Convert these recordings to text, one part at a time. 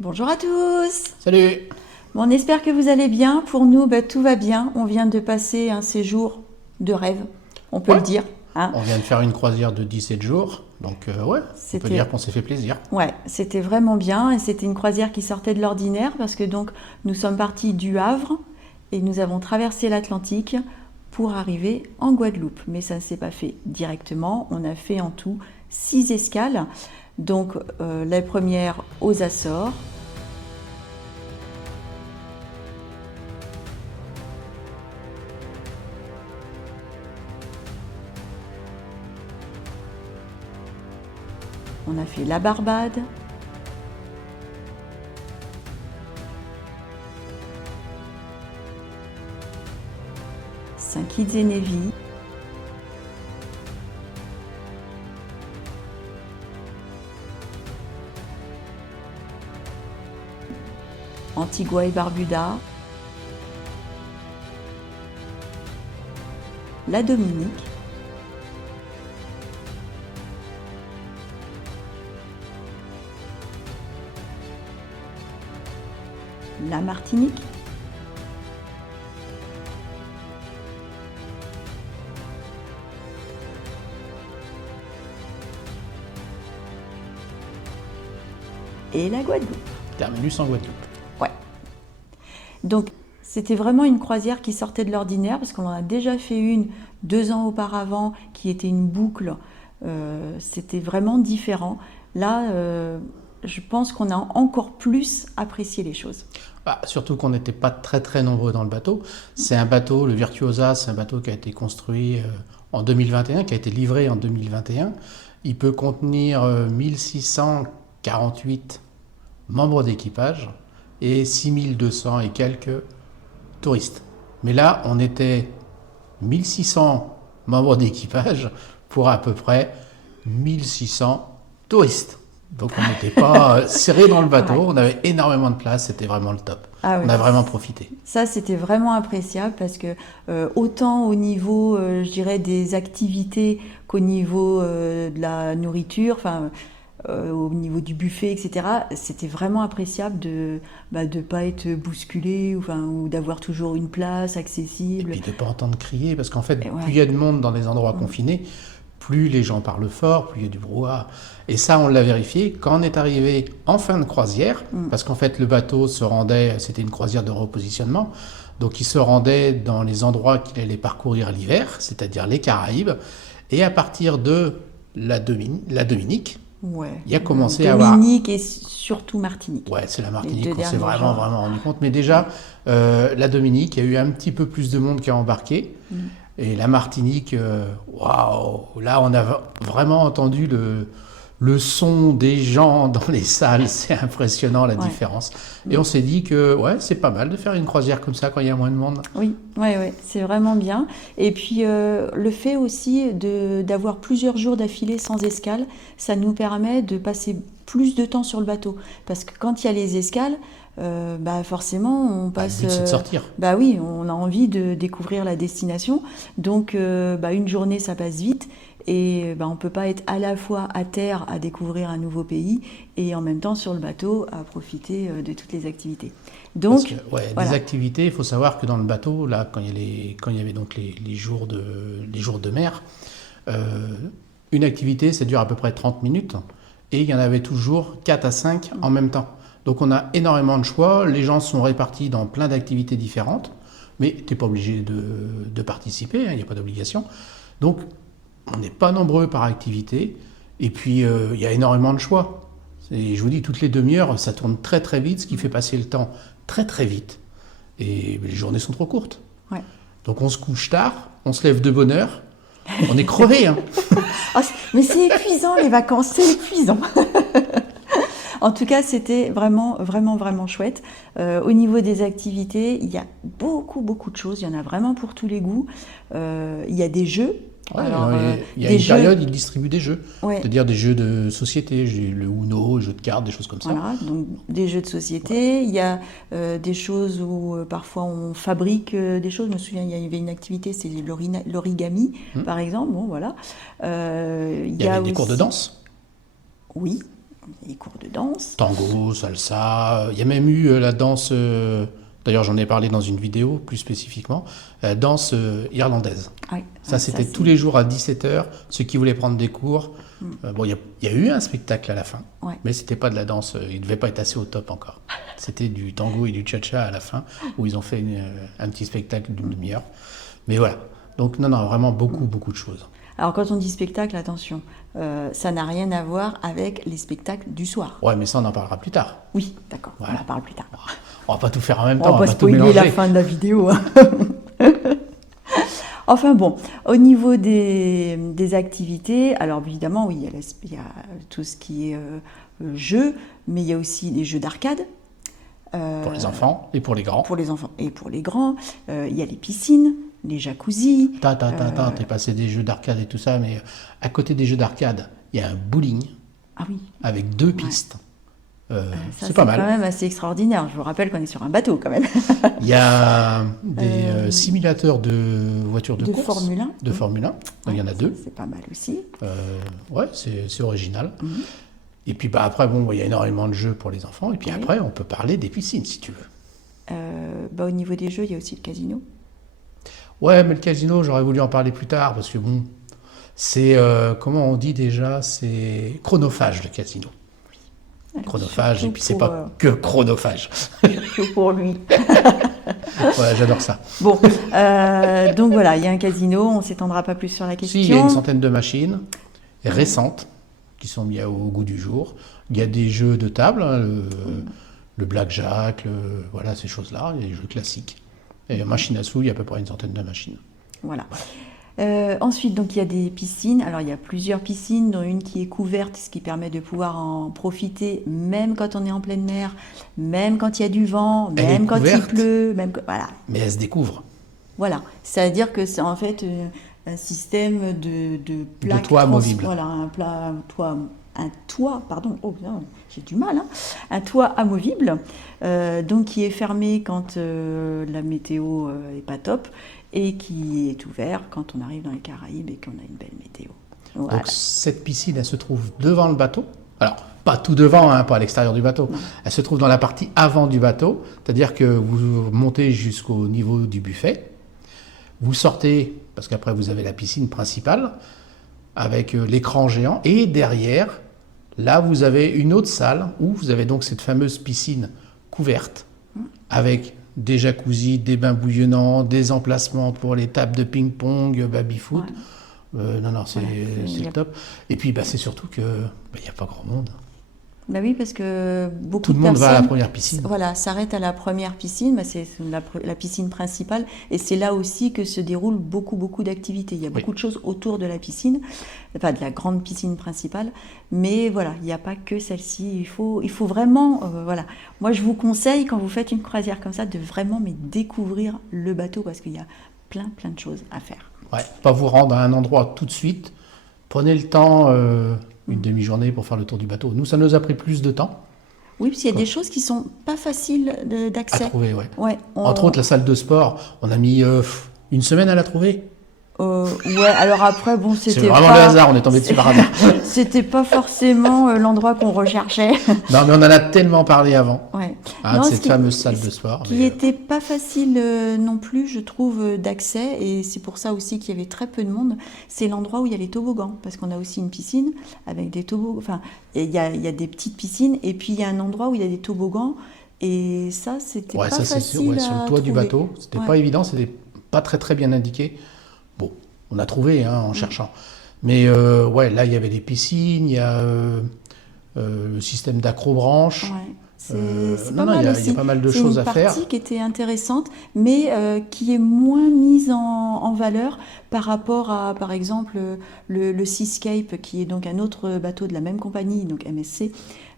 Bonjour à tous. Salut! Bon, on espère que vous allez bien. Pour nous, tout va bien. On vient de passer un séjour de rêve, on peut Ouais, le dire, hein. on vient de faire une croisière de 17 jours, donc ouais, on peut C'était, dire qu'on s'est fait plaisir. ouais, c'était vraiment bien et c'était une croisière qui sortait de l'ordinaire parce que donc nous sommes partis du Havre et nous avons traversé l'Atlantique pour arriver en Guadeloupe. Mais ça ne s'est pas fait directement. On a fait en tout 6 escales. Donc la première aux Açores. On a fait la Barbade, Saint-Kitts-et-Nevis, Antigua et Barbuda, la Dominique, la Martinique, et la Guadeloupe. Terminus en Guadeloupe. Ouais. Donc c'était vraiment une croisière qui sortait de l'ordinaire parce qu'on en a déjà fait une 2 ans auparavant qui était une boucle. C'était vraiment différent. Là, je pense qu'on a encore plus apprécié les choses. Ah, surtout qu'on n'était pas très très nombreux dans le bateau. C'est un bateau, le Virtuosa, c'est un bateau qui a été construit en 2021, qui a été livré en 2021. Il peut contenir 1648 membres d'équipage et 6200 et quelques touristes. Mais là, on était 1600 membres d'équipage pour à peu près 1600 touristes. Donc on n'était pas serré dans le bateau, Ouais. on avait énormément de place, c'était vraiment le top. Ah On oui. a vraiment profité. Ça, c'était vraiment appréciable parce que autant au niveau, je dirais, des activités qu'au niveau de la nourriture, enfin, au niveau du buffet, etc., c'était vraiment appréciable de ne pas être bousculé ou d'avoir toujours une place Et accessible. puis de ne pas entendre crier, parce qu'en fait, Et plus ouais. il y a de monde dans les endroits confinés, plus les gens parlent fort, plus il y a du brouhaha. Et ça, on l'a vérifié quand on est arrivé en fin de croisière, parce qu'en fait, le bateau se rendait, c'était une croisière de repositionnement, donc il se rendait dans les endroits qu'il allait parcourir l'hiver, c'est-à-dire les Caraïbes, et à partir de la Dominique, Ouais. il a commencé à avoir. Dominique et surtout Martinique. Ouais, c'est la Les Martinique deux qu'on s'est derniers vraiment, jours. vraiment rendu compte. Mais déjà, la Dominique, il y a eu un petit peu plus de monde qui a embarqué. Et la Martinique, waouh, là, on a vraiment entendu le son des gens dans les salles. C'est impressionnant la Ouais. différence. Et on s'est dit que, ouais, c'est pas mal de faire une croisière comme ça quand il y a moins de monde. Oui, ouais, ouais, c'est vraiment bien. Et puis le fait aussi d'avoir plusieurs jours d'affilée sans escale, ça nous permet de passer plus de temps sur le bateau. Parce que quand il y a les escales, forcément, on Bah, le passe. but, c'est de sortir. Bah oui, on a envie de découvrir la destination. Donc, une journée, ça passe vite. Et on ne peut pas être à la fois à terre à découvrir un nouveau pays et en même temps sur le bateau à profiter de toutes les activités. Parce Donc, que, ouais, des voilà. activités, il faut savoir que dans le bateau, là, quand il y avait donc les jours de mer, euh, une activité, ça dure à peu près 30 minutes, et il y en avait toujours 4 à 5 en même temps. Donc on a énormément de choix, les gens sont répartis dans plein d'activités différentes, mais tu n'es pas obligé de participer, hein, il n'y a pas d'obligation. Donc on n'est pas nombreux par activité, et puis il y a énormément de choix. Et je vous dis, toutes les demi-heures, ça tourne très très vite, ce qui fait passer le temps très très vite. Et les journées sont trop courtes. Ouais. Donc on se couche tard, on se lève de bonne heure, on est crevé. Hein. Ah, mais c'est épuisant les vacances, c'est épuisant. En tout cas, c'était vraiment, vraiment, vraiment chouette. Au niveau des activités, il y a beaucoup, beaucoup de choses. Il y en a vraiment pour tous les goûts. Il y a des jeux. Ouais, Alors, il y a des une jeux, période, ils distribuent des jeux. ouais, C'est-à-dire des jeux de société, le Uno, jeux de cartes, des choses comme ça. voilà, donc des jeux de société. Il y a des choses où parfois on fabrique des choses. Je me souviens, il y avait une activité, c'est l'origami, par exemple. Bon, voilà. Il y avait des cours de danse. Oui, les cours de danse. Tango, salsa, il y a même eu la danse, d'ailleurs j'en ai parlé dans une vidéo plus spécifiquement, la danse irlandaise. Oui, Ça c'était tous les jours à 17h, ceux qui voulaient prendre des cours. Bon, il y a eu un spectacle à la fin, Ouais. mais c'était pas de la danse, il ne devait pas être assez au top encore. C'était du tango et du cha-cha à la fin, où ils ont fait un petit spectacle d'une demi-heure. Mais voilà, donc non, vraiment beaucoup de choses. Alors quand on dit spectacle, attention, ça n'a rien à voir avec les spectacles du soir. Ouais, mais ça on en parlera plus tard. Oui, d'accord, Voilà. on en parle plus tard. On va pas tout faire en même On temps, va on pas va tout spoiler mélanger. la fin de la vidéo. Hein. Enfin bon, au niveau des activités, alors évidemment, oui, il y a tout ce qui est jeux, mais il y a aussi les jeux d'arcade. Pour les enfants et pour les grands. Pour les enfants et pour les grands. Il y a les piscines, les jacuzzis. T'es passé des jeux d'arcade et tout ça, mais à côté des jeux d'arcade, il y a un bowling Ah oui, avec 2 pistes. ça C'est pas quand mal. même assez extraordinaire. Je vous rappelle qu'on est sur un bateau quand même. Il y a des simulateurs de voitures de De course. Formule 1. De Formule 1. Il y en a 2. C'est pas mal aussi. Ouais, c'est original. Mhm. Et puis après, bon, il y a énormément de jeux pour les enfants. Et puis Oui. après, on peut parler des piscines si tu veux. Au niveau des jeux, il y a aussi le casino. Ouais, mais le casino, j'aurais voulu en parler plus tard parce que bon, c'est, comment on dit déjà, c'est chronophage le casino. Alors, Chronophage, et surtout puis c'est pour, pas que chronophage. surtout pour lui. Ouais, j'adore ça. Bon, donc voilà, il y a un casino, on s'étendra pas plus sur la question. Si, il y a une centaine de machines récentes qui sont mises au goût du jour. Il y a des jeux de table, hein, le blackjack, voilà, ces choses-là, il y a des jeux classiques. Et machine à sous, il y a à peu près une centaine de machines. Voilà. Ensuite, donc il y a des piscines. Alors il y a plusieurs piscines, dont une qui est couverte, ce qui permet de pouvoir en profiter même quand on est en pleine mer, même quand il y a du vent, Elle est même quand il couverte. pleut, voilà. Mais elles se découvrent. Voilà. C'est-à-dire que c'est en fait un système de plaques toit amovible. Voilà, un toit, pardon, oh bien, j'ai du mal, hein. Un toit amovible, donc qui est fermé quand la météo est pas top et qui est ouvert quand on arrive dans les Caraïbes et qu'on a une belle météo. Voilà. Donc cette piscine, elle se trouve devant le bateau. Alors, pas tout devant, hein, pas à l'extérieur du bateau. Non. Elle se trouve dans la partie avant du bateau, c'est-à-dire que vous montez jusqu'au niveau du buffet. Vous sortez, parce qu'après vous avez la piscine principale, avec l'écran géant. Et derrière, là, vous avez une autre salle où vous avez donc cette fameuse piscine couverte, avec des jacuzzis, des bains bouillonnants, des emplacements pour les tables de ping-pong, baby-foot. Non, c'est il y le a- top. Et puis, c'est surtout que il n'y a pas grand monde. Bah oui, parce que beaucoup Tout le de monde va à la personnes, première piscine. voilà, s'arrêtent à la première piscine, bah c'est la piscine principale, et c'est là aussi que se déroulent beaucoup d'activités. Il y a beaucoup de choses autour de la piscine, enfin de la grande piscine principale, mais voilà, il n'y a pas que celle-ci. Il faut vraiment, voilà. Moi, je vous conseille quand vous faites une croisière comme ça de vraiment découvrir le bateau parce qu'il y a plein de choses à faire. Ouais, pas vous rendre à un endroit tout de suite. Prenez le temps, une demi-journée pour faire le tour du bateau. Nous, ça nous a pris plus de temps Oui, parce qu'il y a des choses qui sont pas faciles à d'accès. trouver. Ouais. Ouais, Entre autres, la salle de sport, on a mis une semaine à la trouver. ouais, alors après, bon, C'est c'était vraiment pas, le hasard, on est tombé dessus par hasard. c'était pas forcément l'endroit qu'on recherchait. Non, mais on en a tellement parlé avant, Ouais. hein, Non, de ce cette qui- fameuse salle de sport. Qui mais, était pas facile non plus, je trouve, d'accès, et c'est pour ça aussi qu'il y avait très peu de monde. C'est l'endroit où il y a les toboggans, parce qu'on a aussi une piscine avec des toboggans. Enfin, et il y a des petites piscines, et puis il y a un endroit où il y a des toboggans, et ça, c'était ouais, pas ça c'est facile sur à le toit du trouver. bateau. C'était Ouais. pas évident, c'était pas très bien indiqué. Bon, on a trouvé en cherchant. Mais ouais, là il y avait des piscines, il y a le système d'accrobranche. Ouais. C'est non, pas non, mal il y a aussi. pas mal de C'est choses une à faire. partie qui était intéressante, mais qui est moins mise en valeur par rapport à, par exemple, le Seascape, qui est donc un autre bateau de la même compagnie, donc MSC,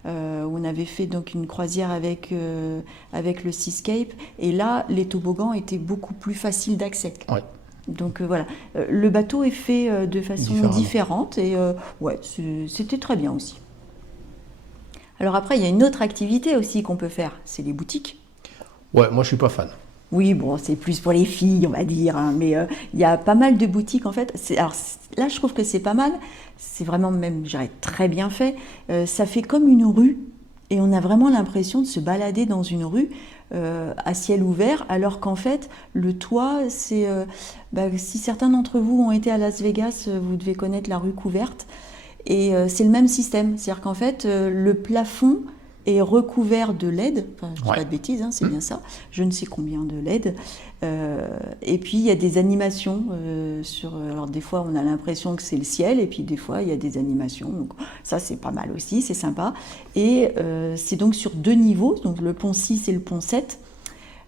où on avait fait donc une croisière avec le Seascape, et là, les toboggans étaient beaucoup plus faciles d'accès. Ouais. Donc voilà, le bateau est fait de façon Différemment. différente, et ouais, c'était très bien aussi. Alors après, il y a une autre activité aussi qu'on peut faire, c'est les boutiques. Ouais, moi je suis pas fan. Oui, bon, c'est plus pour les filles, on va dire, hein, mais il y a pas mal de boutiques en fait. Alors là, je trouve que c'est pas mal. C'est vraiment même, je dirais, très bien fait. Ça fait comme une rue et on a vraiment l'impression de se balader dans une rue à ciel ouvert, alors qu'en fait, le toit, c'est. Si certains d'entre vous ont été à Las Vegas, vous devez connaître la rue couverte. Et c'est le même système. C'est-à-dire qu'en fait, le plafond est recouvert de LED, enfin, je ne dis pas de bêtises, hein, c'est bien ça, je ne sais combien de LED. Et puis il y a des animations alors des fois on a l'impression que c'est le ciel, et puis des fois il y a des animations, donc ça c'est pas mal aussi, c'est sympa. Et c'est donc sur 2 niveaux, donc le pont 6 et le pont 7,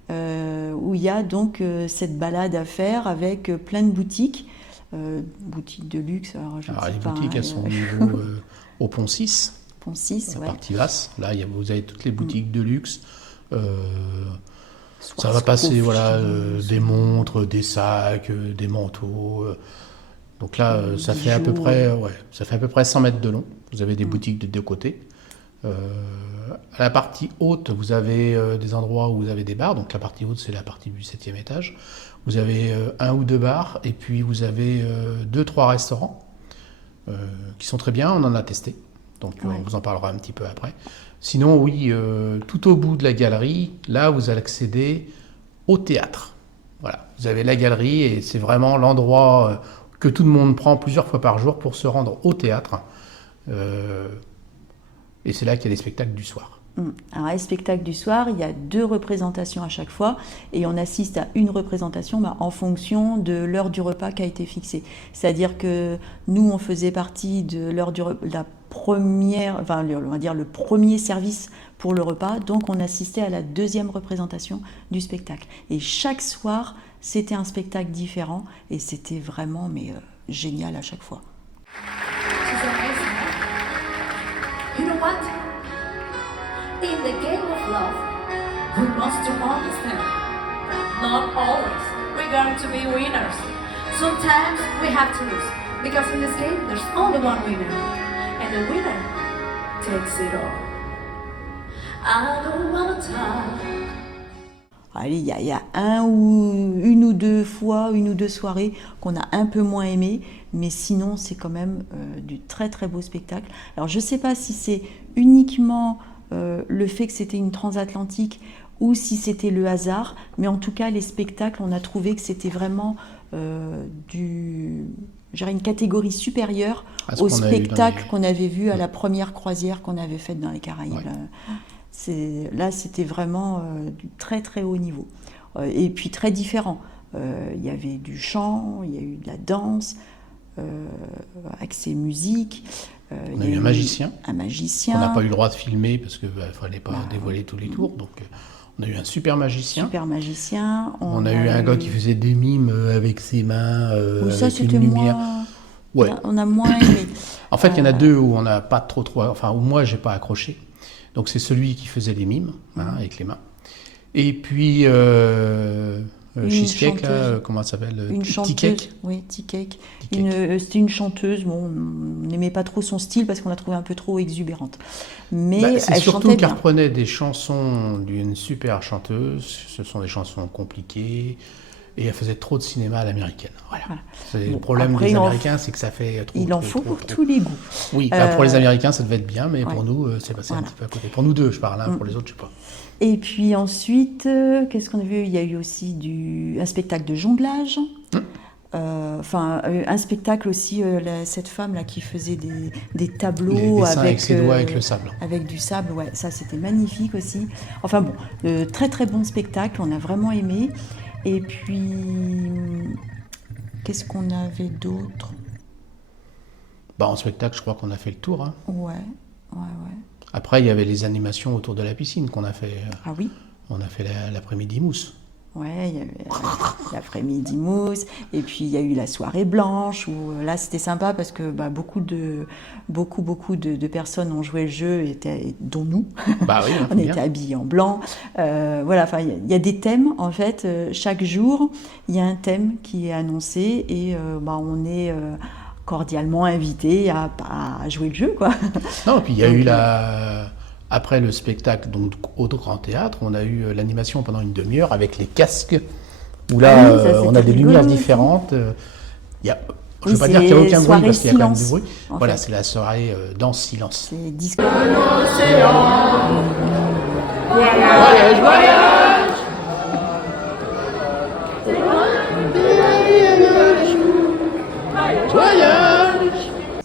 où il y a donc cette balade à faire avec plein de boutiques. Boutiques de luxe, alors je ne sais les pas. boutiques, elles sont au niveau au pont 6. Pont 6, la ouais. partie basse. Là, vous avez toutes les boutiques de luxe. Ça va passer des montres, des sacs, des manteaux. Donc là, ça fait à peu près 100 mètres de long. Vous avez des boutiques de 2 côtés. À la partie haute, vous avez des endroits où vous avez des bars. Donc la partie haute, c'est la partie du 7e étage. Vous avez 1 ou 2 bars, et puis vous avez 2-3 restaurants qui sont très bien. On en a testé. Donc on vous en parlera un petit peu après. Sinon, oui, tout au bout de la galerie, là, vous allez accéder au théâtre. Voilà, vous avez la galerie et c'est vraiment l'endroit que tout le monde prend plusieurs fois par jour pour se rendre au théâtre. Et c'est là qu'il y a les spectacles du soir. Alors, les spectacles du soir, il y a 2 représentations à chaque fois et on assiste à une représentation en fonction de l'heure du repas qui a été fixée. C'est-à-dire que nous, on faisait partie de l'heure la première, enfin, on va dire le premier service pour le repas, donc on assistait à la 2e représentation du spectacle. Et chaque soir, c'était un spectacle différent et c'était vraiment génial à chaque fois. You know what? In the game of love, we must understand that not always we're going to be winners. Sometimes we have to lose, because in this game there's only one winner, and the winner takes it all. I don't wanna talk. Allez, il y a une ou deux soirées qu'on a un peu moins aimé, mais sinon c'est quand même du très très beau spectacle. Alors je ne sais pas si c'est uniquement le fait que c'était une transatlantique ou si c'était le hasard, mais en tout cas les spectacles, on a trouvé que c'était vraiment une catégorie supérieure au spectacle qu'on avait vu à la première croisière qu'on avait faite dans les Caraïbes. Ouais. Là, c'était vraiment du très très haut niveau. Et puis très différent. Il y avait du chant, il y a eu de la danse, accès musique. On a eu un magicien. Un magicien. On n'a pas eu le droit de filmer parce qu'il ne fallait pas dévoiler tous les tours. Donc, on a eu un super magicien. On a eu un gars qui faisait des mimes avec ses mains, avec une lumière. Ouais. On a moins aimé. En fait, il y en a 2 où on n'a pas trop... Enfin, où moi, je n'ai pas accroché. Donc c'est celui qui faisait les mimes, avec les mains. Et puis Cheesecake, là, comment ça s'appelle? Une chanteuse, oui, T-Cake. C'était une chanteuse, bon, on n'aimait pas trop son style parce qu'on la trouvait un peu trop exubérante. Mais c'est elle surtout qu'elle reprenait des chansons d'une super chanteuse, ce sont des chansons compliquées, et elle faisait trop de cinéma à l'américaine. Voilà. C'est le problème des Américains, c'est que ça fait trop. Il en faut pour tous les goûts. Oui, pour les Américains, ça devait être bien, mais pour nous, c'est passé un petit peu à côté. Pour nous 2, je parle, pour les autres, je ne sais pas. Et puis ensuite, qu'est-ce qu'on a vu? Il y a eu aussi un spectacle de jonglage. Un spectacle aussi, cette femme là qui faisait des tableaux avec ses doigts avec le sable. Avec du sable, ouais, ça c'était magnifique aussi. Enfin bon, très très bon spectacle, on a vraiment aimé. Et puis, qu'est-ce qu'on avait d'autre? En spectacle, je crois qu'on a fait le tour. Hein. Ouais. Après, il y avait les animations autour de la piscine qu'on a fait. Ah oui. On a fait l'après-midi mousse. Ouais, il y avait l'après-midi mousse, et puis il y a eu la soirée blanche, où là c'était sympa parce que beaucoup de personnes ont joué le jeu, dont nous. Oui, on était habillés en blanc. Il y a des thèmes, en fait, chaque jour, il y a un thème qui est annoncé, et on est cordialement invité à jouer le jeu, quoi. Non, et puis il y a eu Après le spectacle, donc au Grand Théâtre, on a eu l'animation pendant une demi-heure avec les casques, où là, Ah oui, ça, on c'était a des rigolo lumières aussi. différentes. Il y a, je ne Oui, veux pas dire qu'il n'y a c'est aucun bruit, soirée parce qu'il y a quand même du silence, bruit. en Voilà, fait. c'est la soirée dans silence. C'est disco.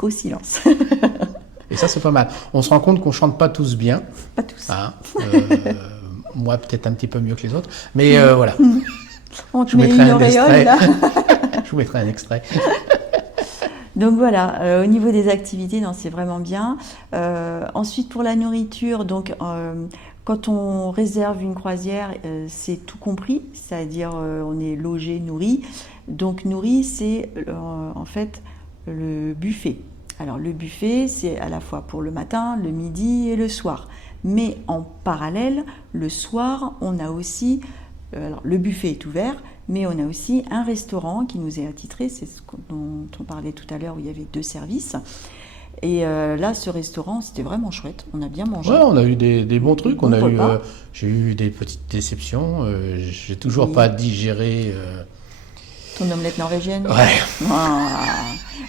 Au silence. Et ça, c'est pas mal. On se rend compte qu'on chante pas tous bien. Pas tous. Hein. Moi, peut-être un petit peu mieux que les autres. Mais voilà, On te je vous met mettrai une un auréole extrait. là. Je vous mettrai un extrait. Donc voilà, au niveau des activités, non, c'est vraiment bien. Ensuite, pour la nourriture, donc quand on réserve une croisière, c'est tout compris, c'est-à-dire on est logé, nourri. Donc nourri, c'est en fait le buffet. Alors le buffet, c'est à la fois pour le matin, le midi et le soir. Mais en parallèle, le soir, on a aussi, alors le buffet est ouvert, mais on a aussi un restaurant qui nous est attitré, c'est ce dont on parlait tout à l'heure, où il y avait 2 services. Et là, ce restaurant, c'était vraiment chouette, on a bien mangé. Ouais, on a eu des bons trucs. Bons repas. J'ai eu des petites déceptions. J'ai toujours Oui. pas digéré. Ton omelette norvégienne. Ouais. Ah,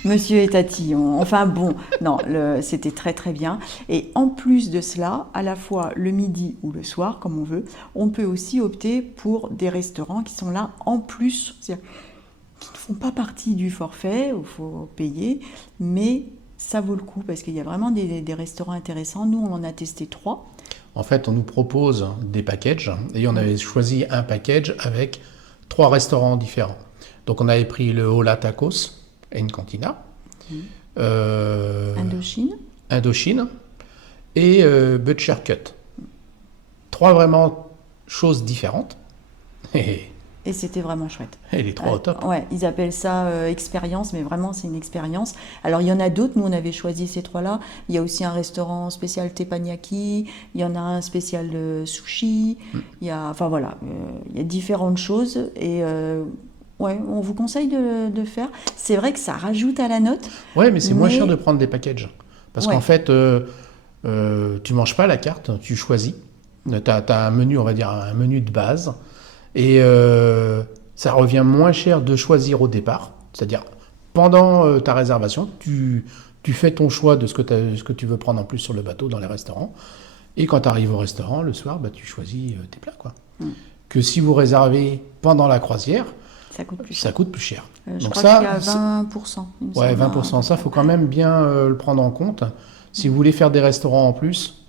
monsieur est tatillon. Enfin bon, non, c'était très très bien. Et en plus de cela, à la fois le midi ou le soir, comme on veut, on peut aussi opter pour des restaurants qui sont là en plus, c'est-à-dire qui ne font pas partie du forfait, où il faut payer, mais ça vaut le coup parce qu'il y a vraiment des restaurants intéressants. Nous, on en a testé 3. En fait, on nous propose des packages et on avait choisi un package avec 3 restaurants différents. Donc, on avait pris le Hola Tacos et une cantina, Indochine et Butcher Cut. 3 vraiment choses différentes. Et c'était vraiment chouette. Et les 3 au top. Ouais, ils appellent ça expérience, mais vraiment c'est une expérience. Alors il y en a d'autres, nous on avait choisi ces 3-là. Il y a aussi un restaurant spécial teppanyaki, il y en a un spécial sushi, il y a, enfin voilà, il y a différentes choses et ouais, on vous conseille de faire. C'est vrai que ça rajoute à la note. Ouais, mais c'est moins Mais- cher de prendre des packages. Parce Ouais. qu'en fait, tu manges pas la carte, tu choisis. Tu as un menu, on va dire, un menu de base. Et ça revient moins cher de choisir au départ. C'est-à-dire, pendant ta réservation, tu fais ton choix de ce que tu veux prendre en plus sur le bateau, dans les restaurants. Et quand tu arrives au restaurant, le soir, bah, tu choisis tes plats, quoi. Que si vous réservez pendant la croisière, Ça coûte plus cher. ça coûte plus cher. Je Donc crois ça, qu'il y a 20%. il me ouais, semble. 20%. Ça, faut quand même bien le prendre en compte. Si vous voulez faire des restaurants en plus,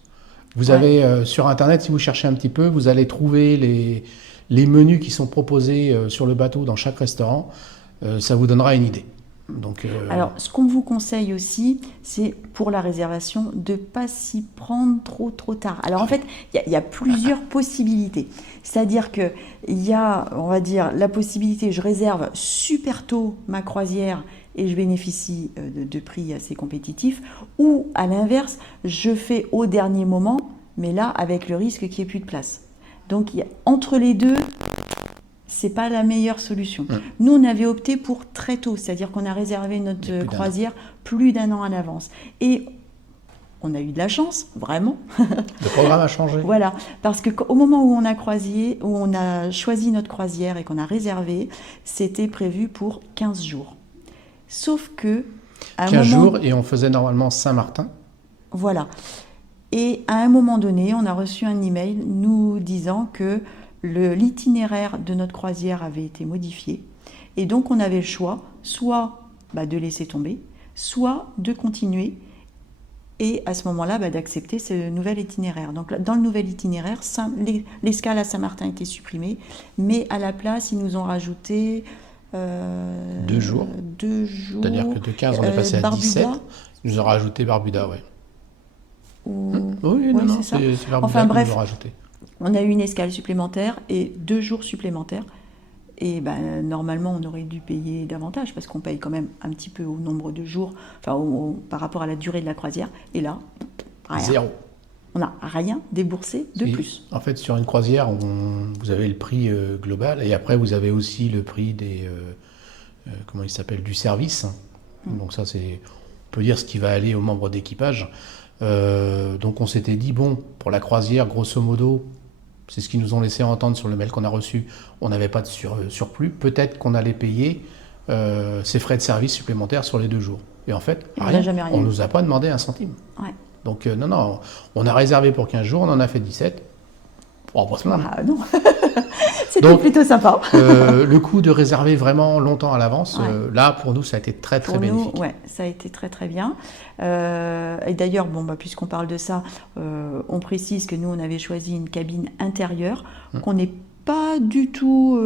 vous Ouais. avez sur Internet, si vous cherchez un petit peu, vous allez trouver les menus qui sont proposés sur le bateau dans chaque restaurant. Ça vous donnera une idée. Donc, Alors, ce qu'on vous conseille aussi, c'est pour la réservation de ne pas s'y prendre trop tard. Alors, en fait, il y a plusieurs possibilités. C'est-à-dire qu'il y a, on va dire, la possibilité, je réserve super tôt ma croisière et je bénéficie de prix assez compétitifs. Ou, à l'inverse, je fais au dernier moment, mais là, avec le risque qu'il n'y ait plus de place. Donc, entre les deux, c'est pas la meilleure solution. Nous, on avait opté pour très tôt, c'est-à-dire qu'on a réservé notre croisière plus d'1 an à l'avance. Et on a eu de la chance, vraiment. le programme a changé. Voilà, parce qu'au moment où on a choisi notre croisière et qu'on a réservé, c'était prévu pour 15 jours. Sauf que à un 15 moment, jours et on faisait normalement Saint-Martin. voilà. Et à un moment donné, on a reçu un email nous disant que l'itinéraire de notre croisière avait été modifié. Et donc, on avait le choix, soit de laisser tomber, soit de continuer. Et à ce moment-là, d'accepter ce nouvel itinéraire. Donc, dans le nouvel itinéraire, l'escale à Saint-Martin était supprimée, mais à la place, ils nous ont rajouté 2 jours. 2 jours. C'est-à-dire que de 15, on est passé à Barbuda, 17. Ils nous ont rajouté Barbuda, ouais. Oui, ouais, non, c'est ça. c'est Barbuda Enfin, qu'ils bref. nous ont rajouté. On a eu une escale supplémentaire et 2 jours supplémentaires. Et normalement, on aurait dû payer davantage parce qu'on paye quand même un petit peu au nombre de jours, enfin par rapport à la durée de la croisière. Et là, rien. 0. On n'a rien déboursé de Oui. plus. En fait, sur une croisière, vous avez le prix global et après, vous avez aussi le prix comment il s'appelle, du service. Donc ça, on peut dire ce qui va aller aux membres d'équipage. Donc on s'était dit, bon, pour la croisière, grosso modo, c'est ce qu'ils nous ont laissé entendre sur le mail qu'on a reçu, on n'avait pas de surplus, peut-être qu'on allait payer ces frais de service supplémentaires sur les 2 jours. Et en fait, on n'a jamais rien on eu. ne nous a pas demandé un centime. Ouais. Donc non, on a réservé pour 15 jours, on en a fait 17. On va pas se plaindre. Ah non, c'était Donc, plutôt sympa. Le coup de réserver vraiment longtemps à l'avance, Ouais. là, pour nous, ça a été très, très Pour bénéfique. nous, ouais, ça a été très très bien. Et d'ailleurs, bon, puisqu'on parle de ça, on précise que nous, on avait choisi une cabine intérieure, qu'on n'est pas du tout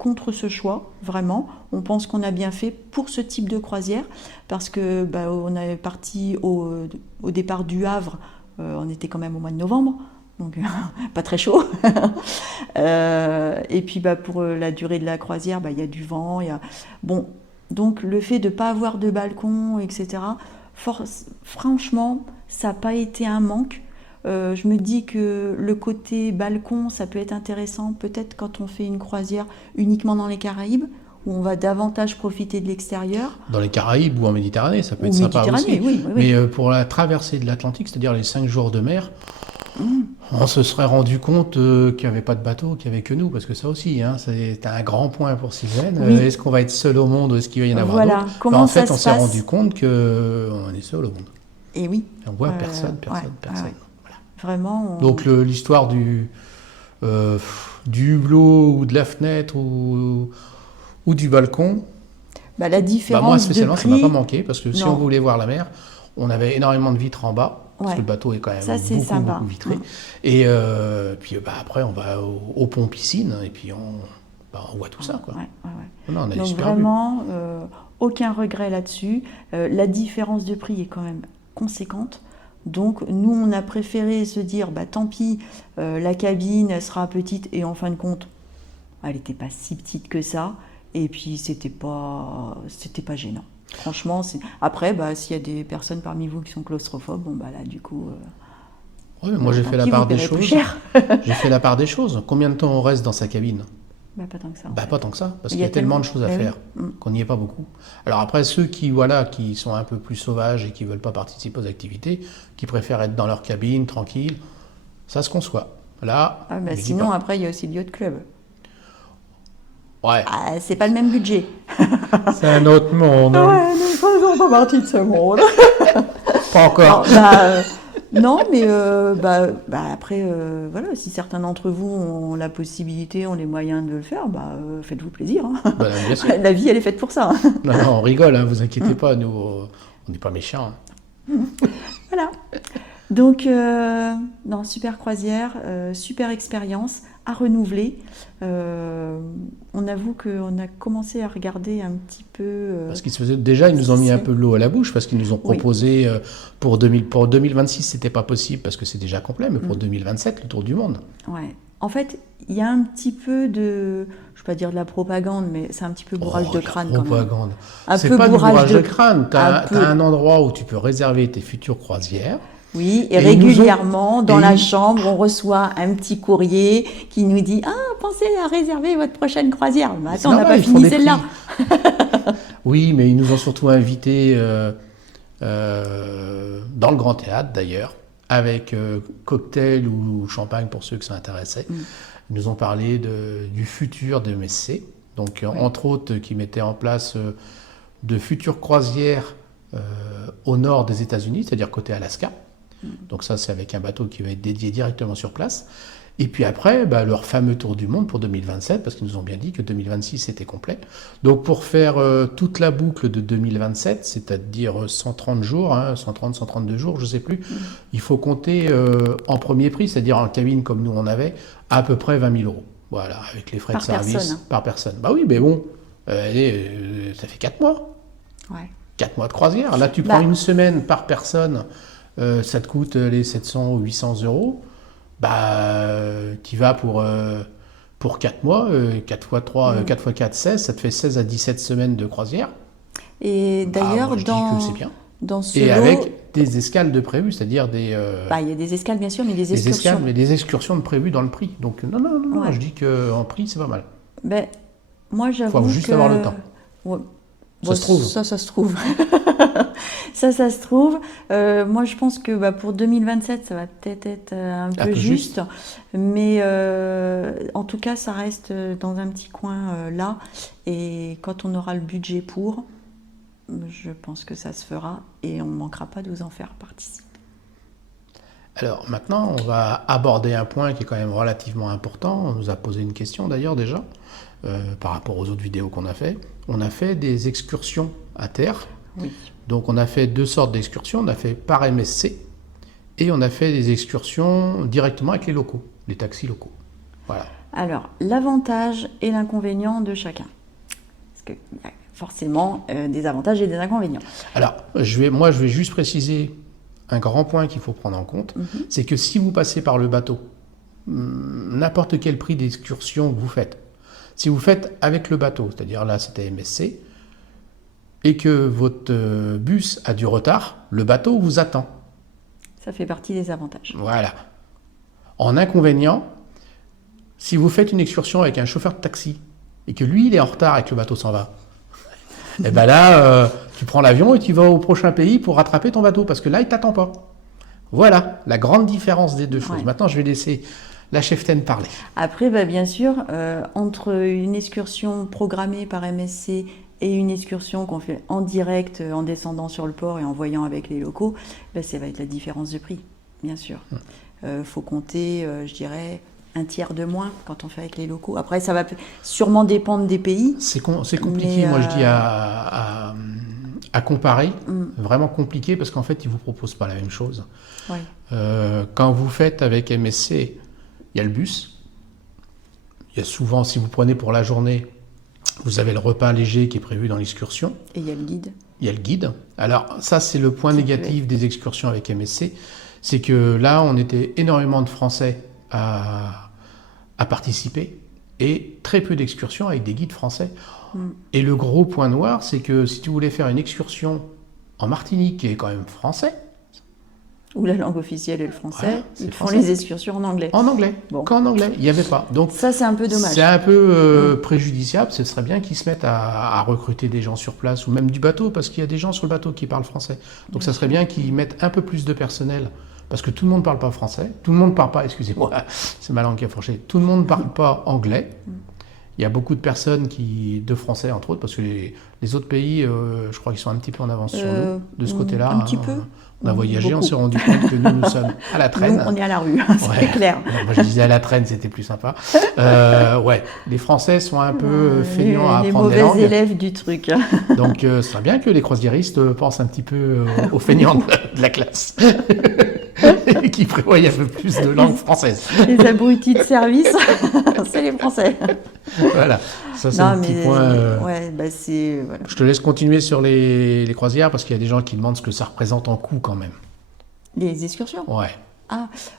contre ce choix, vraiment. On pense qu'on a bien fait pour ce type de croisière, parce que on est parti au départ du Havre, on était quand même au mois de novembre. Donc pas très chaud. Et puis pour la durée de la croisière, il y a du vent. Bon, donc le fait de ne pas avoir de balcon, etc., franchement, ça n'a pas été un manque. Je me dis que le côté balcon, ça peut être intéressant, peut-être quand on fait une croisière uniquement dans les Caraïbes, où on va davantage profiter de l'extérieur. Dans les Caraïbes ou en Méditerranée, ça peut être Ou sympa aussi. Méditerranée, oui. Mais pour la traversée de l'Atlantique, c'est-à-dire les 5 jours de mer, on se serait rendu compte qu'il n'y avait pas de bateau, qu'il n'y avait que nous, parce que ça aussi, c'est un grand point pour Sylvaine. Oui. Est-ce qu'on va être seul au monde ou est-ce qu'il va y en avoir Voilà. d'autres? Comment En ça fait, on se s'est passe rendu compte qu'on est seul au monde. Et oui. On voit personne. Ouais. Voilà. Vraiment. Donc l'histoire du hublot ou de la fenêtre ou du balcon, la différence moi spécialement, de ça m'a prix, pas manqué, parce que si non. on voulait voir la mer, on avait énormément de vitres en bas. Parce Ouais. que le bateau est quand même Ça, c'est sympa. beaucoup vitré. Et puis après, on va au pont piscine et puis on voit tout ça. Quoi. Ouais. Non, on a Donc super vue. vraiment, aucun regret là-dessus. La différence de prix est quand même conséquente. Donc nous, on a préféré se dire, tant pis, la cabine, elle sera petite. Et en fin de compte, elle n'était pas si petite que ça. Et puis, c'était pas gênant. Franchement, après, s'il y a des personnes parmi vous qui sont claustrophobes, là, du coup... Ouais, moi, j'ai fait la part des choses. J'ai fait la part des choses. Combien de temps on reste dans sa cabine? Pas tant que ça. Pas tant que ça, parce qu'il y a tellement de choses à faire qu'on n'y est pas beaucoup. Alors après, ceux qui sont un peu plus sauvages et qui ne veulent pas participer aux activités, qui préfèrent être dans leur cabine, tranquille, ça se conçoit. Là, sinon, après, il y a aussi le yacht club. Ouais. C'est pas le même budget. C'est un autre monde. Ouais, nous ne faisons pas partie de ce monde. Pas encore. Non, mais après, voilà, si certains d'entre vous ont la possibilité, ont les moyens de le faire, faites-vous plaisir. Hein. Bien sûr. La vie, elle est faite pour ça. Non, on rigole, vous inquiétez pas, nous, on n'est pas méchants. Voilà. Donc, super croisière, super expérience à renouveler. On avoue qu'on a commencé à regarder un petit peu... Parce qu'ils se faisaient déjà, ils nous ont mis un peu l'eau à la bouche, parce qu'ils nous ont proposé pour 2026, c'était pas possible parce que c'est déjà complet, mais pour 2027, le tour du monde. Ouais. En fait, il y a un petit peu de... Je ne vais pas dire de la propagande, mais c'est un petit peu bourrage de crâne quand même. Propagande. C'est pas du bourrage de crâne. Tu as un endroit où tu peux réserver tes futures croisières. Oui, et régulièrement, dans la chambre, on reçoit un petit courrier qui nous dit « Ah, pensez à réserver votre prochaine croisière !» Mais attends, on n'a pas fini celle-là. Oui, mais ils nous ont surtout invités dans le Grand Théâtre, d'ailleurs, avec cocktail ou champagne pour ceux que ça intéressait. Ils nous ont parlé du futur de MSC, donc entre autres qui mettaient en place de futures croisières au nord des États-Unis, c'est-à-dire côté Alaska. Donc ça, c'est avec un bateau qui va être dédié directement sur place. Et puis après, leur fameux tour du monde pour 2027, parce qu'ils nous ont bien dit que 2026 c'était complet. Donc pour faire toute la boucle de 2027, c'est-à-dire 130 jours, 130, 132 jours, je ne sais plus, il faut compter en premier prix, c'est-à-dire en cabine comme nous on avait, à peu près 20 000 €. Voilà, avec les frais de service par personne. Bah oui, mais bon, ça fait 4 mois. Ouais. 4 mois de croisière. Là, tu prends une semaine par personne, ça te coûte les 700 ou 800 €. Tu vas pour 4 mois, 4 x 3, 4 x 4, 16, ça te fait 16 à 17 semaines de croisière. Et d'ailleurs, c'est bien. Dans ce et lot, avec des escales de prévues, c'est-à-dire des... il y a des escales, bien sûr, mais des excursions. Des escales, mais des excursions de prévues dans le prix. Donc non, je dis qu'en prix, c'est pas mal. Moi, j'avoue faut juste avoir le temps. Ouais. Ça se trouve. Ça se trouve. Ça se trouve. Moi, je pense que pour 2027, ça va peut-être être un peu juste. Mais en tout cas, ça reste dans un petit coin là. Et quand on aura le budget pour, je pense que ça se fera et on ne manquera pas de vous en faire participer. Alors maintenant, on va aborder un point qui est quand même relativement important. On nous a posé une question d'ailleurs déjà, par rapport aux autres vidéos qu'on a fait. On a fait des excursions à terre. Oui. Donc on a fait 2 sortes d'excursions. On a fait par MSC et on a fait des excursions directement avec les locaux, les taxis locaux. Voilà. Alors, l'avantage et l'inconvénient de chacun. Parce qu'il y a forcément des avantages et des inconvénients. Alors, je vais juste préciser un grand point qu'il faut prendre en compte, c'est que si vous passez par le bateau, n'importe quel prix d'excursion que vous faites, si vous faites avec le bateau, c'est-à-dire là c'était MSC, et que votre bus a du retard, le bateau vous attend. Ça fait partie des avantages. Voilà. En inconvénient, si vous faites une excursion avec un chauffeur de taxi, et que lui il est en retard et que le bateau s'en va, et bien là, tu prends l'avion et tu vas au prochain pays pour rattraper ton bateau, parce que là, il ne t'attend pas. Voilà la grande différence des deux choses. Ouais. Maintenant, je vais laisser la cheftaine parler. Après, bien sûr, entre une excursion programmée par MSC et une excursion qu'on fait en direct, en descendant sur le port et en voyant avec les locaux, ça va être la différence de prix, bien sûr. Faut compter, je dirais, un tiers de moins quand on fait avec les locaux. Après, ça va sûrement dépendre des pays. C'est compliqué, moi je dis, à comparer. Vraiment compliqué, parce qu'en fait, ils ne vous proposent pas la même chose. Ouais. Quand vous faites avec MSC, il y a le bus. Il y a souvent, si vous prenez pour la journée, vous avez le repas léger qui est prévu dans l'excursion. Et il y a le guide. Il y a le guide. Alors ça, c'est le point négatif des excursions avec MSC. C'est que là, on était énormément de Français à participer et très peu d'excursions avec des guides français. Et le gros point noir, c'est que si tu voulais faire une excursion en Martinique, qui est quand même français, où la langue officielle est le français, voilà, ils font français. les excursions en anglais. En anglais, Bon. qu'en anglais, il n'y avait pas. Donc Ça, c'est un peu dommage. c'est un peu préjudiciable. Ce serait bien qu'ils se mettent à recruter des gens sur place, ou même du bateau, parce qu'il y a des gens sur le bateau qui parlent français. Donc ça serait bien qu'ils mettent un peu plus de personnel, parce que tout le monde ne parle pas français, tout le monde ne parle pas, excusez-moi, c'est ma langue qui a fourché, tout le monde ne parle pas anglais. Il y a beaucoup de personnes de français, entre autres, parce que les autres pays, je crois qu'ils sont un petit peu en avance sur nous, de ce côté-là. Un petit peu. On a voyagé, Beaucoup. on s'est rendu compte que nous sommes à la traîne. Nous, on est à la rue, c'est Ouais. clair. Moi, je disais à la traîne, c'était plus sympa. Ouais, les Français sont un peu feignants à les apprendre des mauvais langues. élèves du truc. Donc, ce serait bien que les croisiéristes pensent un petit peu aux feignants de la classe. Et qui prévoient un peu plus de langue française. Les abrutis de service, c'est les Français. Voilà, ça c'est un petit point. Ouais, c'est... Voilà. Je te laisse continuer sur les croisières, parce qu'il y a des gens qui demandent ce que ça représente en coût quand même. Les excursions. Ouais.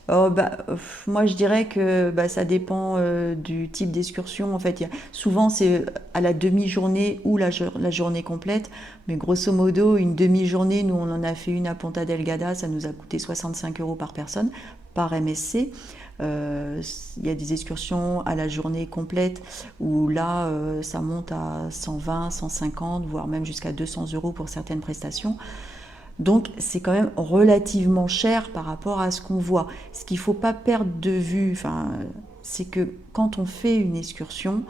Moi je dirais que ça dépend du type d'excursion. En fait, souvent c'est à la demi-journée ou la journée complète. Mais grosso modo, une demi-journée, nous on en a fait une à Ponta Delgada, ça nous a coûté 65 € par personne, par MSC. Il y a des excursions à la journée complète où là ça monte à 120, 150, voire même jusqu'à 200 € pour certaines prestations. Donc c'est quand même relativement cher par rapport à ce qu'on voit. Ce qu'il ne faut pas perdre de vue, c'est que quand on fait une excursion,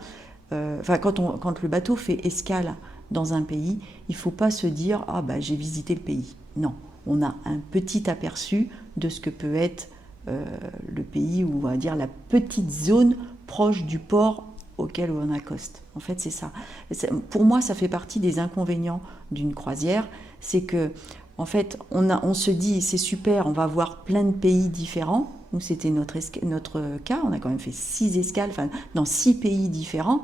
quand le bateau fait escale dans un pays, il ne faut pas se dire « Ah j'ai visité le pays ». Non, on a un petit aperçu de ce que peut être le pays, ou on va dire la petite zone proche du port auquel on accoste. En fait, c'est ça. Pour moi, ça fait partie des inconvénients d'une croisière, c'est que en fait, on se dit, c'est super, on va voir plein de pays différents. Nous, c'était notre cas, on a quand même fait 6 escales, dans 6 pays différents,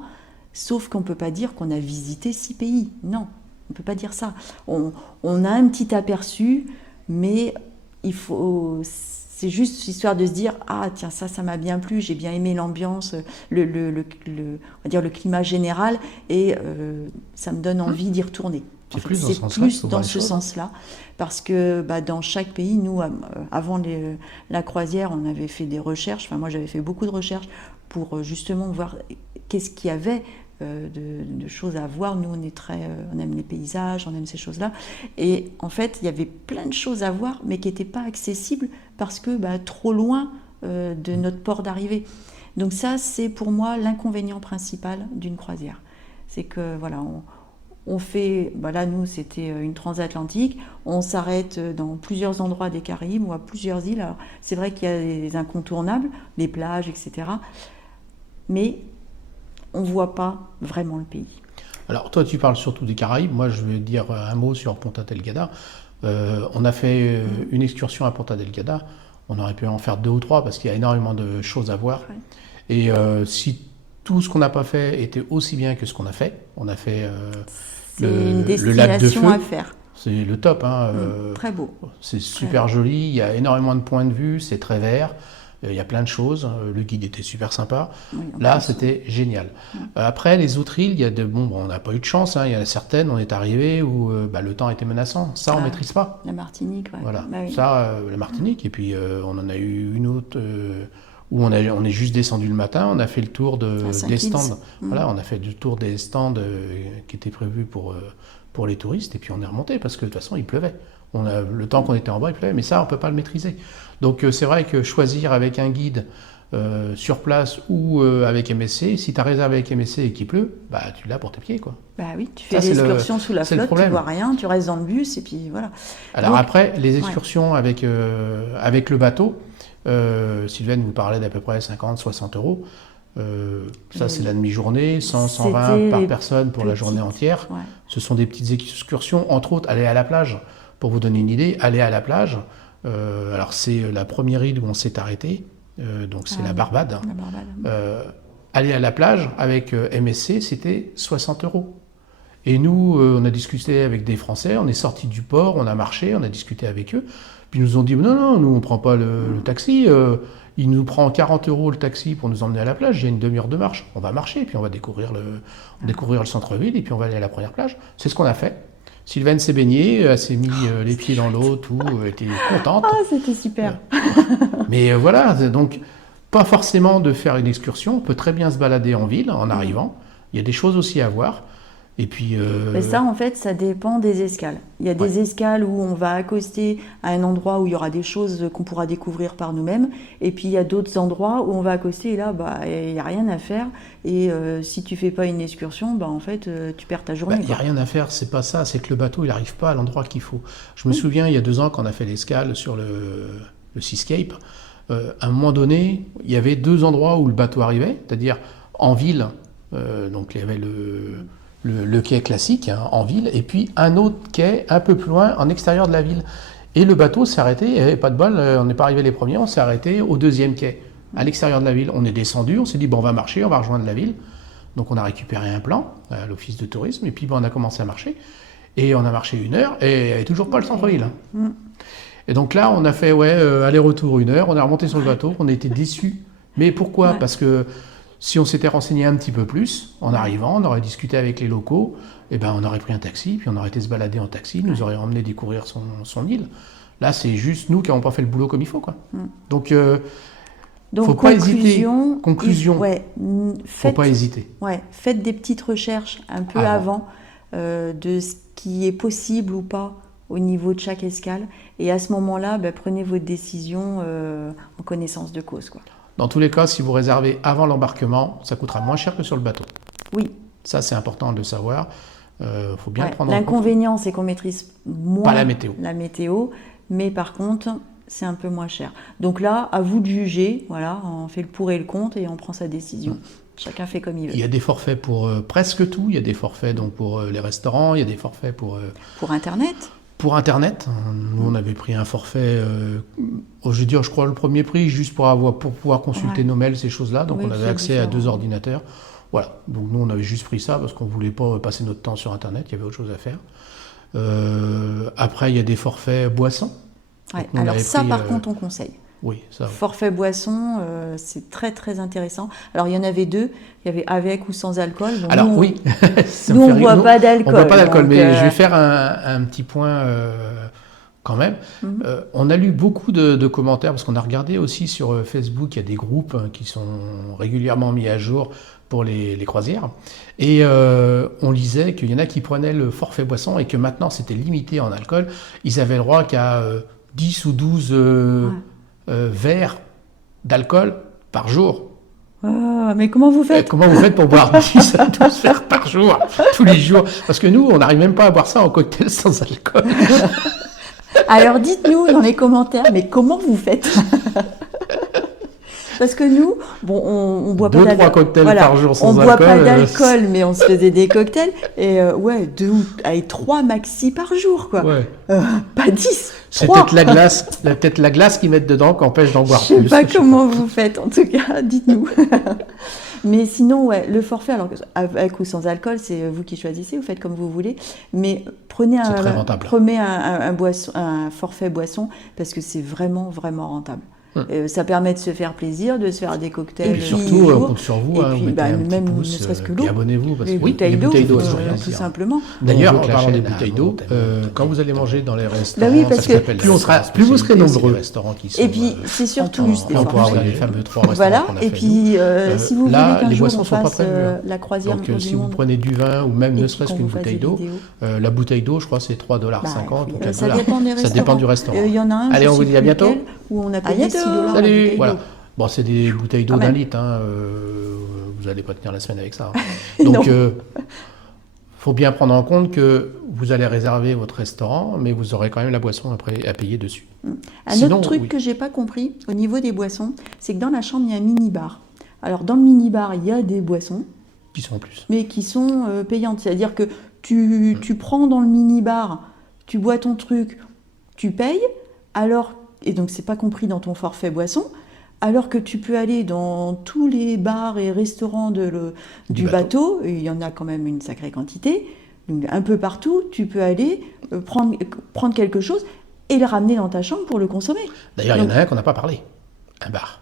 sauf qu'on ne peut pas dire qu'on a visité 6 pays. Non, on ne peut pas dire ça. On a un petit aperçu, mais c'est juste histoire de se dire, ah tiens, ça m'a bien plu, j'ai bien aimé l'ambiance, on va dire le climat général, et ça me donne envie d'y retourner. C'est plus dans ce sens-là, plus dans ce sens-là, parce que dans chaque pays, nous, avant la croisière, on avait fait des recherches, moi j'avais fait beaucoup de recherches pour justement voir qu'est-ce qu'il y avait de choses à voir. Nous, on aime les paysages, on aime ces choses-là. Et en fait, il y avait plein de choses à voir, mais qui n'étaient pas accessibles parce que trop loin de notre port d'arrivée. Donc ça, c'est pour moi l'inconvénient principal d'une croisière. C'est que voilà, on fait, là nous c'était une transatlantique, on s'arrête dans plusieurs endroits des Caraïbes ou à plusieurs îles. Alors, c'est vrai qu'il y a des incontournables, les plages, etc. Mais on ne voit pas vraiment le pays. Alors toi tu parles surtout des Caraïbes, moi je vais dire un mot sur Punta Delgada. On a fait une excursion à Punta Delgada, on aurait pu en faire 2 ou 3 parce qu'il y a énormément de choses à voir. Ouais. Et si tout ce qu'on n'a pas fait était aussi bien que ce qu'on a fait, on a fait le lac de Feu, à faire. c'est le top. Très beau. C'est super joli, il y a énormément de points de vue, c'est très vert. Il y a plein de choses, le guide était super sympa. Oui, là, c'était génial. Après, les autres îles, il y a on n'a pas eu de chance. Il y en a certaines, on est arrivé où le temps était menaçant. Ça, on ne maîtrise pas. La Martinique, ouais. Voilà, oui. ça, la Martinique. Et puis, on en a eu une autre où on est juste descendu le matin. On a fait le tour des stands. Voilà, on a fait le tour des stands qui étaient prévus pour les touristes. Et puis, on est remonté parce que de toute façon, il pleuvait. Le temps qu'on était en bas, il pleuvait. Mais ça, on ne peut pas le maîtriser. Donc c'est vrai que choisir avec un guide sur place ou avec MSC, si tu as réservé avec MSC et qu'il pleut, tu l'as pour tes pieds, quoi. Oui, tu fais des excursions sous la flotte, tu vois rien, tu restes dans le bus et puis voilà. Alors donc, après, les excursions avec le bateau, Sylvaine vous parlait d'à peu près 50-60 euros. Ça c'est la demi-journée, 100-120 par personne pour la journée entière. Ouais. Ce sont des petites excursions, entre autres, aller à la plage. Pour vous donner une idée, aller à la plage, alors c'est la première île où on s'est arrêté, donc c'est la Barbade. La Barbade. Aller à la plage avec MSC, c'était 60 euros. Et nous, on a discuté avec des Français, on est sortis du port, on a marché, on a discuté avec eux, puis ils nous ont dit non, nous on ne prend pas le taxi, il nous prend 40 euros le taxi pour nous emmener à la plage, il y a une demi-heure de marche, on va marcher, puis on va découvrir le centre-ville, et puis on va aller à la première plage. C'est ce qu'on a fait. Sylvaine s'est baignée, elle s'est mis les pieds dans l'eau, tout, elle était contente. Ah, c'était super. Mais voilà, donc pas forcément de faire une excursion, on peut très bien se balader en ville en arrivant. Il y a des choses aussi à voir. Et puis, mais ça, en fait, ça dépend des escales. Il y a des escales où on va accoster à un endroit où il y aura des choses qu'on pourra découvrir par nous-mêmes. Et puis, il y a d'autres endroits où on va accoster et là, il n'y a rien à faire. Et si tu ne fais pas une excursion, en fait, tu perds ta journée. Il n'y a rien à faire, c'est pas ça. C'est que le bateau, il n'arrive pas à l'endroit qu'il faut. Je me souviens, il y a 2 ans, quand on a fait l'escale sur le Seascape, à un moment donné, il y avait 2 endroits où le bateau arrivait, c'est-à-dire en ville. Donc, il y avait le quai classique en ville, et puis un autre quai un peu plus loin en extérieur de la ville. Et le bateau s'est arrêté, et pas de bol, on n'est pas arrivé les premiers, on s'est arrêté au 2e quai, à l'extérieur de la ville. On est descendu, on s'est dit on va marcher, on va rejoindre la ville. Donc on a récupéré un plan à l'office de tourisme, et puis on a commencé à marcher. Et on a marché 1 heure, et il n'y avait toujours pas le centre-ville. Et donc là, on a fait aller-retour 1 heure, on est remonté sur le bateau, on était déçus. Mais pourquoi ? Parce que si on s'était renseigné un petit peu plus, en arrivant, on aurait discuté avec les locaux, et on aurait pris un taxi, puis on aurait été se balader en taxi, nous aurait emmené découvrir son île. Là, c'est juste nous qui n'avons pas fait le boulot comme il faut, quoi. Donc faut pas hésiter. Conclusion. Faut pas hésiter. Faites des petites recherches un peu avant de ce qui est possible ou pas au niveau de chaque escale, et à ce moment-là, prenez votre décision en connaissance de cause, quoi. Dans tous les cas, si vous réservez avant l'embarquement, ça coûtera moins cher que sur le bateau. Oui. Ça, c'est important de le savoir. Faut bien le prendre en compte. L'inconvénient, c'est qu'on maîtrise moins la météo, mais par contre, c'est un peu moins cher. Donc là, à vous de juger. Voilà, on fait le pour et le contre et on prend sa décision. Chacun fait comme il veut. Il y a des forfaits pour presque tout. Il y a des forfaits donc pour les restaurants. Il y a des forfaits pour Internet. Pour Internet, nous on avait pris un forfait, je crois le premier prix, juste pour pouvoir consulter nos mails, ces choses-là. Donc on avait accès à 2 ordinateurs. Voilà, donc nous on avait juste pris ça parce qu'on ne voulait pas passer notre temps sur Internet, il y avait autre chose à faire. Après il y a des forfaits boissons. Alors ça par contre on conseille. Oui, ça. Forfait boisson, c'est très très intéressant. Alors il y en avait 2, il y avait avec ou sans alcool. Bon, alors nous, oui, nous on ne boit pas d'alcool. On ne boit pas d'alcool, mais je vais faire un petit point quand même. On a lu beaucoup de commentaires, parce qu'on a regardé aussi sur Facebook, il y a des groupes qui sont régulièrement mis à jour pour les croisières. Et on lisait qu'il y en a qui prenaient le forfait boisson et que maintenant c'était limité en alcool. Ils avaient le droit qu'à 10 ou 12 verres d'alcool par jour. Ah, mais comment vous faites? Comment vous faites pour boire 10 à 12 verres par jour, tous les jours? Parce que nous, on n'arrive même pas à boire ça en cocktail sans alcool. Alors dites-nous dans les commentaires, mais comment vous faites? Parce que nous, bon, on boit pas 2-3 cocktails par jour sans on alcool. boit pas d'alcool, mais on se faisait des cocktails. Et ouais, 2 ou 3 maxi par jour, quoi. Ouais. Pas 10. C'est 3. peut-être la glace qu'ils mettent dedans qui empêche d'en boire Je sais plus. pas comment vous faites, en tout cas, dites-nous. Mais sinon, ouais, le forfait, alors avec ou sans alcool, c'est vous qui choisissez, vous faites comme vous voulez. Mais prenez C'est très rentable. un forfait boisson, parce que c'est vraiment, vraiment rentable. Ça permet de se faire plaisir, de se faire des cocktails. Et puis surtout, on compte sur vous. Et hein, puis, vous mettez un petit même pouce, ne serait-ce que et l'eau. abonnez-vous. Parce Les que, oui, bouteilles les d'eau, bouteilles d'eau, tout simplement. D'ailleurs, On en veut parlant des clasher bouteilles la d'eau, montagne. quand vous allez manger dans les restaurants, Bah oui, parce ça que- s'appelle Plus vous serez nombreux. des Restaurants qui sont, Et puis, c'est surtout en des emploi, forfaits. les fameux 3 restaurants Voilà, qu'on a et fait, puis nous. si vous là, voulez qu'un les jour boissons on sont pas fasse prévues, hein. la croisière Donc, autour si du vous monde, prenez du vin ou même et ne puis serait-ce qu'on qu'une vous fasse bouteille des d'eau, vidéos. la bouteille d'eau, je crois, c'est 3,50 $, ou 4 ça $. dépend des restaurants. Ça dépend du restaurant. Il y en a un, Allez, je on sais vous dit à plus bientôt. lequel, où on a payé bientôt. 6 $ la Salut. bouteille Voilà. d'eau. Bon, c'est des bouteilles d'eau Quand d'un même. litre. Hein, vous n'allez pas tenir la semaine avec ça. Hein. Donc, faut bien prendre en compte que vous allez réserver votre restaurant, mais vous aurez quand même la boisson après à payer dessus. Un Sinon, autre truc oui. que j'ai pas compris au niveau des boissons, c'est que dans la chambre, il y a un mini-bar. Alors, dans le mini-bar, il y a des boissons, Qui sont en plus. mais qui sont payantes. C'est-à-dire que tu prends dans le mini-bar, tu bois ton truc, tu payes, et donc c'est pas compris dans ton forfait boisson, alors que tu peux aller dans tous les bars et restaurants du bateau, et il y en a quand même une sacrée quantité, donc un peu partout, tu peux aller prendre quelque chose et le ramener dans ta chambre pour le consommer. D'ailleurs, il y en Donc- a un qu'on n'a pas parlé. Un bar.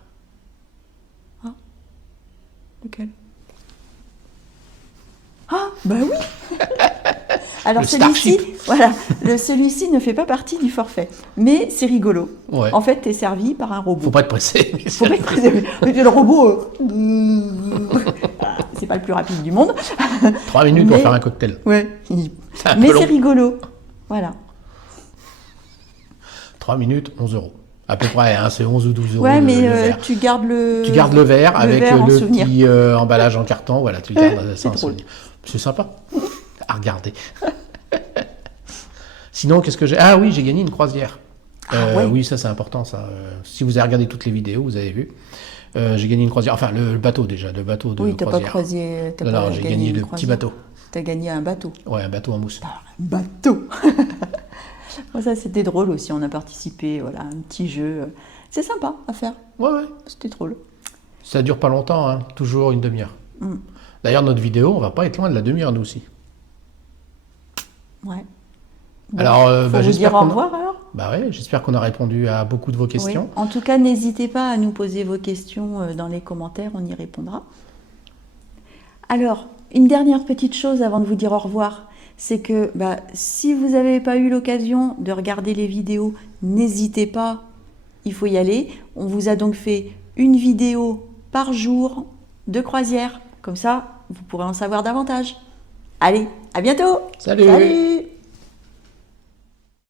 Lequel? Ah, bah oui. Alors Le celui-ci, Starship. voilà, celui-ci ne fait pas partie du forfait, mais c'est rigolo. Ouais. En fait, tu es servi par un robot. Faut pas être pressé. mais Faut c'est- pas être pressé. Le robot, c'est pas le plus rapide du monde. 3 minutes pour Mais- faire un cocktail. Ouais. C'est un Mais peu long. c'est rigolo. Voilà. 3 minutes, 11 €. À peu près, hein, c'est 11 ou 12 € Ouais, le mais verre. tu gardes le. Tu gardes le verre avec verre en le souvenir. petit emballage en carton. Voilà, tu gardes ça c'est en drôle. souvenir. C'est sympa à regarder. Sinon, qu'est-ce que j'ai? Ah oui, j'ai gagné une croisière. ouais. Oui, ça c'est important. Ça. Si vous avez regardé toutes les vidéos, vous avez vu. J'ai gagné une croisière. Enfin, le bateau déjà, le bateau de Oui, t'as pas croisière. croisé. T'as Non, pas non, j'ai gagné une le petit croisière. bateau. T'as gagné un bateau. Ouais, un bateau en mousse. Un bateau. Bon, ça, c'était drôle aussi. On a participé, voilà, un petit jeu. C'est sympa à faire. Ouais, ouais. C'était drôle. Ça dure pas longtemps, hein. Toujours une demi-heure. Mm. D'ailleurs, notre vidéo, on va pas être loin de la demi-heure, nous aussi. Ouais. Bon, Alors, faut vous j'espère dire au qu'on a- revoir alors. Bah ouais, j'espère qu'on a répondu à beaucoup de vos questions. Oui. En tout cas, n'hésitez pas à nous poser vos questions dans les commentaires, on y répondra. Alors, une dernière petite chose avant de vous dire au revoir, c'est que si vous n'avez pas eu l'occasion de regarder les vidéos, n'hésitez pas, il faut y aller. On vous a donc fait une vidéo par jour de croisière, comme ça, vous pourrez en savoir davantage. Allez, à bientôt. Salut. Salut.